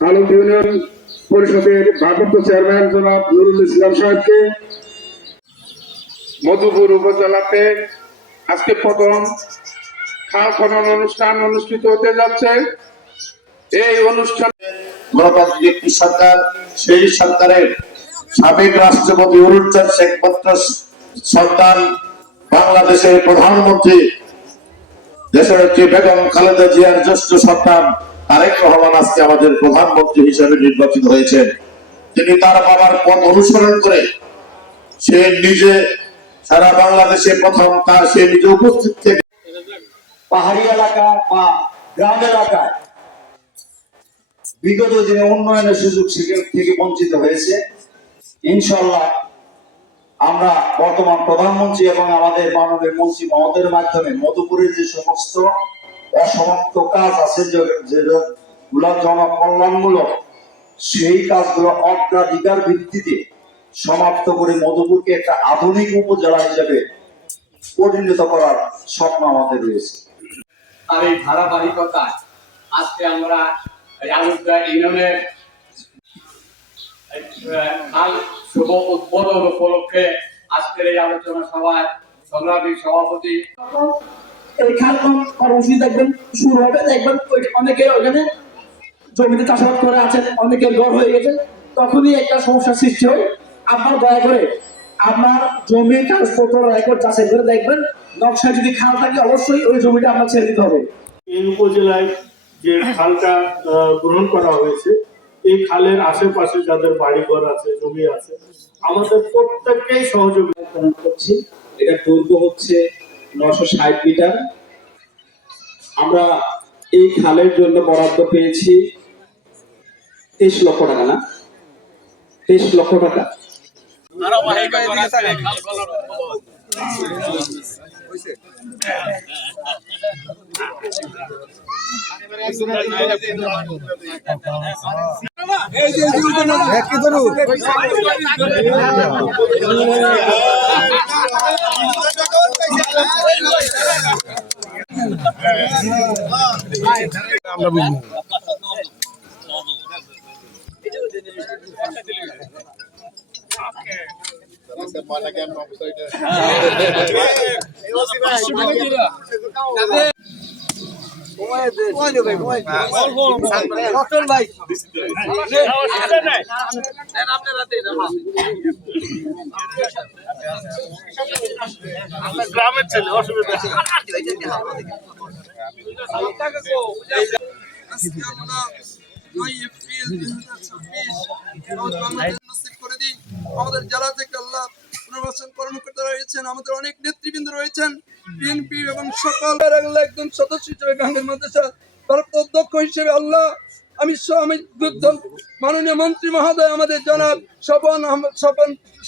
আলোক union পরিষদের ভারপ্রাপ্ত chairman জনাব নুরুল ইসলাম সাহেবকে মধুপুর উপজেলাতে আজকে প্রথম খাল খনন অনুষ্ঠান অনুষ্ঠিত হতে যাচ্ছে। এই অনুষ্ঠানে গণতান্ত্রিক একটি সরকার, সেই সরকারের সাবেক রাষ্ট্রপতি উরুজ্জামান শেখ বত্র সন্তান, বাংলাদেশের প্রধানমন্ত্রী দেশনেত্রী বেগম খালেদা জিয়ার জ্যেষ্ঠ সন্তান তারেক রহমান আজকে আমাদের প্রধানমন্ত্রী হিসেবে নির্বাচিত হয়েছেন। তিনি তার বাবার পথ অনুসরণ করে সে নিজে সারা বাংলাদেশে প্রথম সে নিজে উপস্থিত থেকে পাহাড়ি এলাকা বা গ্রাম এলাকায় বিগত দিনে উন্নয়নের সুযোগ থেকে বঞ্চিত হয়েছে। ইনশাল্লাহ আমরা বর্তমান প্রধানমন্ত্রী এবং আমাদের মাননীয় মন্ত্রী মহোদয়ের মাধ্যমে মধুপুরের যে সমস্ত অসমাপ্ত কাজ আছে যেগুলো জনকল্যাণমূলক, সেই কাজগুলো অগ্রাধিকার ভিত্তিতে সমাপ্ত করে মধুপুরকে একটা আধুনিক উপজেলা হিসেবে পরিণত করার স্বপ্ন আমাদের রয়েছে। আর এই ধারাবাহিকতায় আজকে আমরা আলুদা ইউনিয়নের শুভ উদ্বোধন উপলক্ষে আজকের এই আলোচনা সভায় সংগ্রামী সভাপতি এই খাল কর্মসূচি দেখবেন শুরু হবে, দেখবেন অনেকে ওখানে জমিতে চাষাবাদ করে আছেন, অনেকের ঘর হয়ে গেছে, তখনই একটা সমস্যার সৃষ্টি হয়। আপনার দয়া করে আপনার জমির কাগজপত্র রেকর্ড যাচাই করে দেখবেন, নকশায় যদি খাল থাকে অবশ্যই ওই জমিটা আপনার ছেড়ে দিতে হবে। এই উপজেলায় যে খালটা গ্রহণ করা হয়েছে, এই খালের আশেপাশে যাদের বাড়িঘর আছে, জমি আছে, আমাদের প্রত্যেককেই সহযোগিতা করছি। এটা দৈর্ঘ্য হচ্ছে 960 মিটার। আমরা এই খালের জন্য বরাদ্দ পেয়েছি 23 লক্ষ টাকা, না 23 লক্ষ টাকা। গ্রামের ছেলে, অসুবিধা আমাদের জেলা থেকে আল্লাহ নির্বাচন কর্মকর্তা রয়েছেন, আমাদের অনেক নেতৃবৃন্দ রয়েছেন, বিএনপি এবং সকল একজন সদস্য হিসেবে গাঙ্গের মাদ্রাসা ভারপ্রাপ্ত অধ্যক্ষ হিসেবে আল্লাহ আমি মাননীয় মন্ত্রী মহোদয় আমাদের জনাব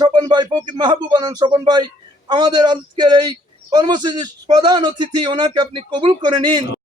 স্বপন ভাই ফকির মাহবুব আনন্দ স্বপন ভাই আমাদের আজকের এই কর্মসূচির প্রধান অতিথি, ওনাকে আপনি কবুল করে নিন।